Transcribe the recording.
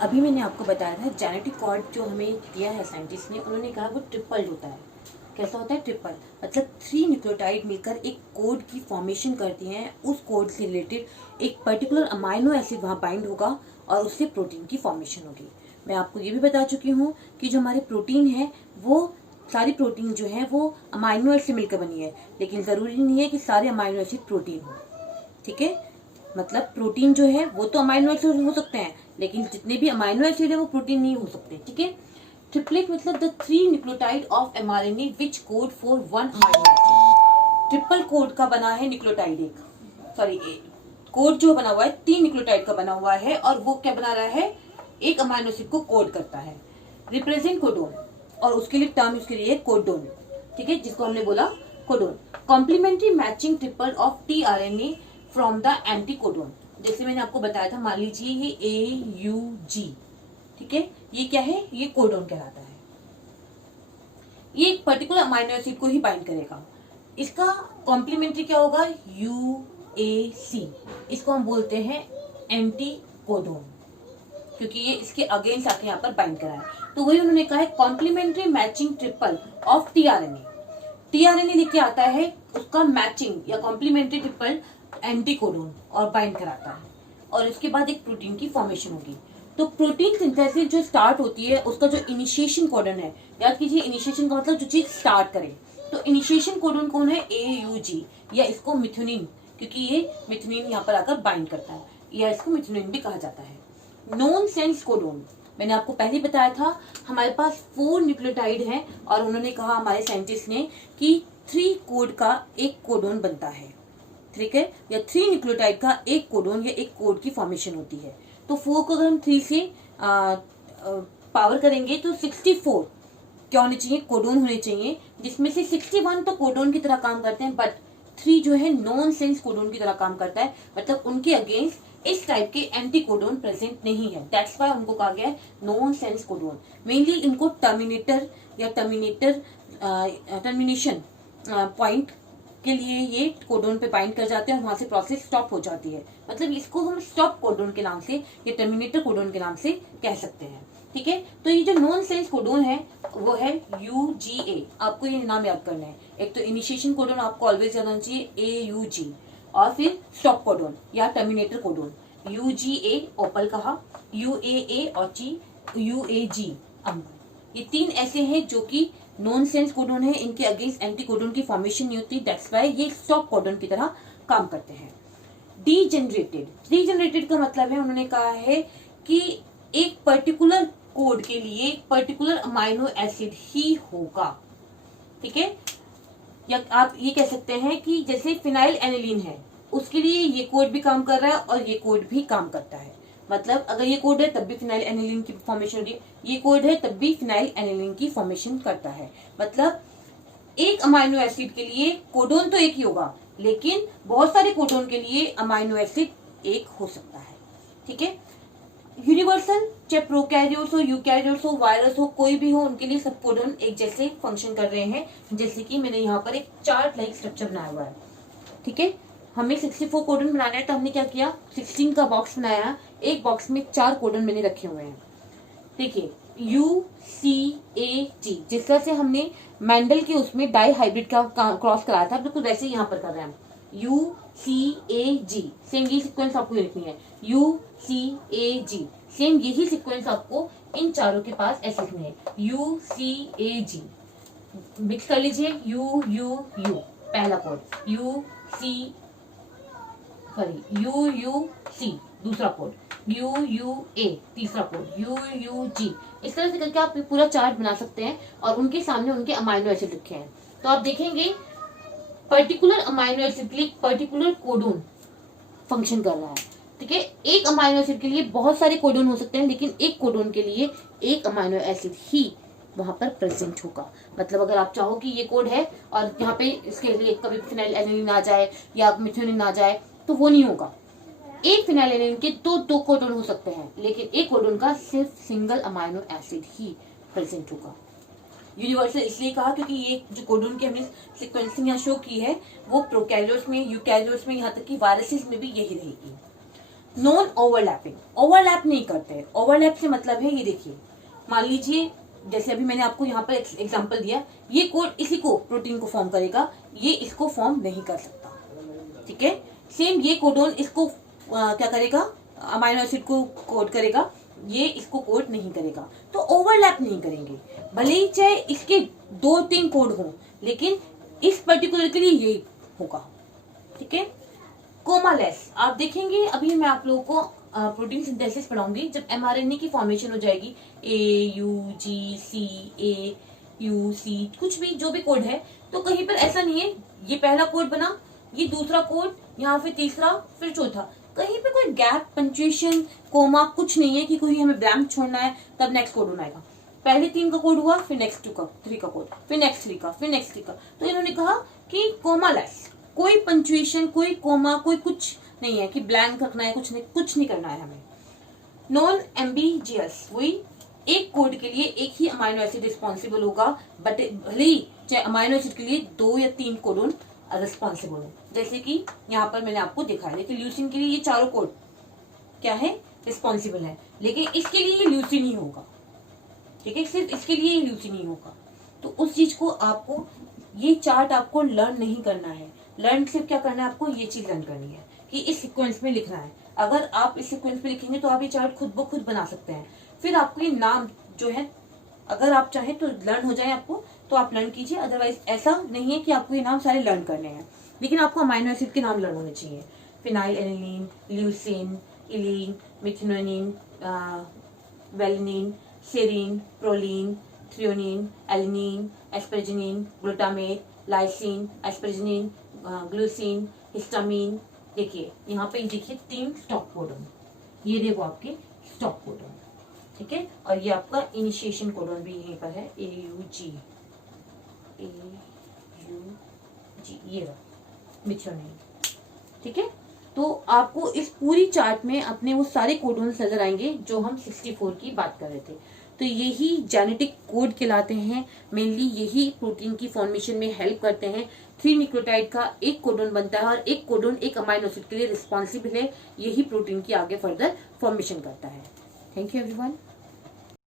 अभी मैंने आपको बताया था जेनेटिक कोड जो हमें दिया है साइंटिस्ट ने, उन्होंने कहा वो ट्रिपल होता है। कैसा होता है? ट्रिपल, मतलब 3 न्यूक्लियोटाइड मिलकर एक कोड की फॉर्मेशन करती हैं। उस कोड से रिलेटेड एक पर्टिकुलर अमाइनो एसिड वहाँ बाइंड होगा और उससे प्रोटीन की फॉर्मेशन होगी। मैं आपको ये भी बता चुकी हूँ कि जो हमारे प्रोटीन है वो सारी प्रोटीन जो है वो अमाइनो एसिड से मिलकर बनी है, लेकिन ज़रूरी नहीं है कि सारे अमाइनो एसिड प्रोटीन हो। ठीक है, मतलब प्रोटीन जो है वो तो अमाइनो एसिड हो सकते हैं, लेकिन जितने भी अमाइनो एसिड है वो प्रोटीन नहीं हो सकते। ठीक है, ट्रिपलेट मतलब the 3 nucleotide of mRNA which code for 1 amino acid. Triple code का बना है न्यूक्लियोटाइड, एक सॉरी कोड जो बना हुआ है 3 न्यूक्लियोटाइड का बना हुआ है, और वो क्या बना रहा है? एक अमाइनो एसिड को कोड करता है। रिप्रेजेंट कोडोन, और उसके लिए टर्म उसके लिए कोडोन। ठीक है, जिसको हमने बोला codon. Complementary matching triple of tRNA from the anticodon. जैसे मैंने आपको बताया था, मान लीजिए ये AUG, ठीक है, ये क्या है? ये कोडोन कहलाता है। ये एक पर्टिकुलर अमाइनो एसिड को ही बाइंड करेगा। इसका कॉम्प्लीमेंट्री क्या होगा? UAC। इसको हम बोलते हैं एंटी कोडोन, क्योंकि ये इसके अगेंस्ट आके यहाँ पर बाइंड करा है। तो वही उन्होंने कहा है complementary matching triple of tRNA। tRNA लेके आता है उसका मैचिंग या कॉम्प्लीमेंट्री ट्रिपल एंटी कोडोन और बाइंड कराता है, और इसके बाद एक प्रोटीन की फॉर्मेशन होगी। तो प्रोटीन सिंथेसिस जो स्टार्ट होती है उसका जो इनिशिएशन कोडन है, याद कीजिए इनिशिएशन का मतलब जो चीज स्टार्ट करे। तो इनिशिएशन कोडन कौन है? AUG, या इसको मिथुनिन, क्योंकि ये मिथुनिन यहाँ पर आकर बाइंड करता है, या इसको मिथुनिन भी कहा जाता है। नॉन सेंस कोडोन, मैंने आपको पहले बताया था हमारे पास 4 न्यूक्लियोटाइड हैं, और उन्होंने कहा हमारे साइंटिस्ट ने कि 3 कोड का एक कोडोन बनता है। ठीक है, या 3 न्यूक्लियोटाइड का एक कोडोन या एक कोड की फॉर्मेशन होती है। तो 4 को अगर हम 3 से पावर करेंगे तो 64 क्या होने चाहिए? कोडोन होने चाहिए, जिसमें से 61 तो कोडोन की तरह काम करते हैं, बट 3 जो है नॉन सेंस कोडोन की तरह काम करता है, मतलब उनके अगेंस्ट इस टाइप के एंटी कोडोन प्रेजेंट नहीं है। दैट्स वाई उनको कहा गया है नॉन सेंस कोडोन। मेनली इनको टर्मिनेटर या टर्मिनेशन पॉइंट के लिए ये कोडोन पे बाइंड कर जाते हैं और वहां से प्रोसेस स्टॉप हो जाती है। मतलब इसको हम स्टॉप कोडोन के नाम से या टर्मिनेटर कोडोन के नाम से कह सकते हैं। ठीक है, तो ये जो नॉन सेंस कोडोन है वो है UGA। आपको ये नाम याद करना है। एक तो इनिशिएशन कोडोन आपको ऑलवेज याद होना चाहिए AUG, और फिर स्टॉप कोडोन या टर्मिनेटर कोडोन UGA ओपल कहा, UAA ऑची, UAG अम्बर। ये 3 ऐसे हैं जो कि नॉन सेंस कोडोन है, इनके अगेंस्ट एंटी कोडोन की फॉर्मेशन नहीं होती। दैट्स वाई ये स्टॉप कोडोन की तरह काम करते हैं। डीजेनरेटेड का मतलब है, उन्होंने कहा है कि एक पर्टिकुलर कोड के लिए पर्टिकुलर अमाइनो एसिड ही होगा। ठीक है, या आप ये कह सकते हैं कि जैसे फिनाइल एनिलीन है, उसके लिए ये कोड भी काम कर रहा है और ये कोड भी काम करता है। मतलब अगर ये कोड है तब भी फिनाइल एनिलीन की फॉर्मेशन होगी, ये कोड है तब भी फिनाइल एनिलीन की फॉर्मेशन करता है। मतलब एक अमाइनो एसिड के लिए कोडोन तो एक ही होगा, लेकिन बहुत सारे कोडोन के लिए अमाइनो एसिड एक हो सकता है। ठीक है, यूनिवर्सल, चाहे प्रोकैरियोट्स हो, यूकैरियोट्स हो, वायरस हो, कोई भी हो, उनके लिए सब कोडोन एक जैसे फंक्शन कर रहे हैं। जैसे कि मैंने यहाँ पर एक चार्ट लाइक स्ट्रक्चर बनाया हुआ है। ठीक है, हमें 64 कोडन बनाना है, तो हमने क्या किया? 16 का बॉक्स बनाया, एक बॉक्स में 4 कोडन मैंने रखे हुए हैं। देखिए UCAG, जिस तरह से हमने मेंडल के उसमें डाई हाइब्रिड का क्रॉस कराया था, बिल्कुल वैसे यहाँ पर कर रहे हैं हम। UCAG सेम यही सिक्वेंस आपको लिखनी है। UCAG सेम यही सिक्वेंस आपको इन चारों के पास ऐसे लिखनी है। UCAG मिक्स कर लीजिए। UUU पहला कोड, UUC दूसरा कोड, UUA तीसरा कोड, UUG। इस तरह से करके आप पूरा चार्ट बना सकते हैं और उनके सामने उनके अमाइनो एसिड लिखे हैं। तो आप देखेंगे पर्टिकुलर अमाइनो एसिड के लिए पर्टिकुलर कोडोन फंक्शन कर रहा है। ठीक है, एक अमाइनो एसिड के लिए बहुत सारे कोडोन हो सकते हैं, लेकिन एक कोडोन के लिए एक अमाइनो एसिड ही वहां पर प्रेजेंट होगा। मतलब अगर आप चाहो कि ये कोड है और यहाँ पे इसके लिए कभी फिनाइल एनिलीन आ जाए या मिथ्योनिन आ जाए, तो वो नहीं होगा। एक फिनाइल एनिलीन के दो कोडोन हो सकते हैं, लेकिन एक कोडोन का सिर्फ सिंगल अमाइनो एसिड ही प्रेजेंट होगा। यूनिवर्सल इसलिए कहा क्योंकि ये जो कोडोन की हमने सीक्वेंसिंग यहाँ शो की है वो प्रोकैरियोट्स में, यूकैरियोट्स में, यहाँ तक कि वायरसेस में भी यही रहेगी। नॉन ओवरलैपिंग, ओवरलैप नहीं करते। ओवरलैप से मतलब है, ये देखिए, मान लीजिए जैसे अभी मैंने आपको यहाँ पर एग्जांपल दिया, ये कोड इसी को प्रोटीन को फॉर्म करेगा, ये इसको फॉर्म नहीं कर सकता, ठीक है। सेम ये कोडोन इसको क्या करेगा, अमाइनो एसिड को कोड करेगा, ये इसको कोड नहीं करेगा। तो ओवरलैप नहीं करेंगे, भले ही चाहे इसके 2-3 कोड हों, लेकिन इस पर्टिकुलर के लिए यही होगा, ठीक है। कोमालेस, आप देखेंगे अभी मैं आप लोगों को प्रोटीन सिंथेसिस पढ़ाऊंगी, जब एमआरएनए की फॉर्मेशन हो जाएगी, AUGC कुछ भी जो भी कोड है, तो कहीं पर ऐसा नहीं है ये पहला कोड बना, ये दूसरा कोड, यहाँ फिर तीसरा, फिर चौथा, कहीं पे कोई गैप, पंक्चुएशन, कोमा कुछ नहीं है कि कोई हमें ब्लैंक छोड़ना है तब नेक्स्ट कोड बनाएगा। पहले 3 का कोड हुआ, फिर नेक्स्ट 3 का कोड, फिर नेक्स्ट 3 का, फिर नेक्स्ट 3 का। तो इन्होंने कहा कि कोमालेस, कोई पंक्चुएशन, कोई कोमा, कोई कुछ नहीं है कि ब्लैंक रखना है, कुछ नहीं करना है हमें। नॉन एम्बिजियस, वही एक कोड के लिए एक ही अमाइनो एसिड रिस्पॉन्सिबल होगा, बट भले ही चाहे अमाइनो एसिड के लिए 2 या 3 कोडोन रिस्पॉन्सिबल हो। जैसे कि यहाँ पर मैंने आपको दिखाया, लेकिन ल्यूसीन के लिए ये चारों कोड क्या है, रिस्पॉन्सिबल है, लेकिन इसके लिए ये ल्यूसीन ही होगा, ठीक है, सिर्फ इसके लिए ये ल्यूसीन ही होगा। तो उस चीज को आपको, ये चार्ट आपको लर्न नहीं करना है, लर्न सिर्फ क्या करना है, आपको ये चीज लर्न करनी है कि इस सीक्वेंस में लिखना है। अगर आप इस सीक्वेंस में लिखेंगे तो आप ये चार्ट खुद ब खुद बना सकते हैं। फिर आपको ये नाम जो है, अगर आप चाहें तो लर्न हो जाए आपको, तो आप लर्न कीजिए, अदरवाइज ऐसा नहीं है कि आपको ये नाम सारे लर्न करने हैं, लेकिन आपको अमाइनो एसिड के नाम लर्न होने चाहिए। Phenylalanine, leucine, isoleucine, methionine, valine, serine, proline, threonine, alanine, asparagine, glutamate, lysine, asparagine, glycine, histamine. देखिए यहाँ पे देखिए 3 स्टॉप कोडोन, ये देखो आपके स्टॉप कोडोन, ठीक है। और ये आपका इनिशिएशन कोडोन भी यहीं पर है, AUG, ये रहा मिथेनोनिन, ठीक है। तो आपको इस पूरी चार्ट में अपने वो सारे कोडोन्स नजर आएंगे जो हम 64 की बात कर रहे थे। तो यही जेनेटिक कोड कहलाते हैं, मेनली यही प्रोटीन की फॉर्मेशन में हेल्प करते हैं। 3 न्यूक्लियोटाइड का एक कोडोन बनता है और एक कोडोन एक अमाइनो एसिड के लिए रिस्पॉन्सिबल है, यही प्रोटीन की आगे फर्दर फॉर्मेशन करता है। Thank you everyone.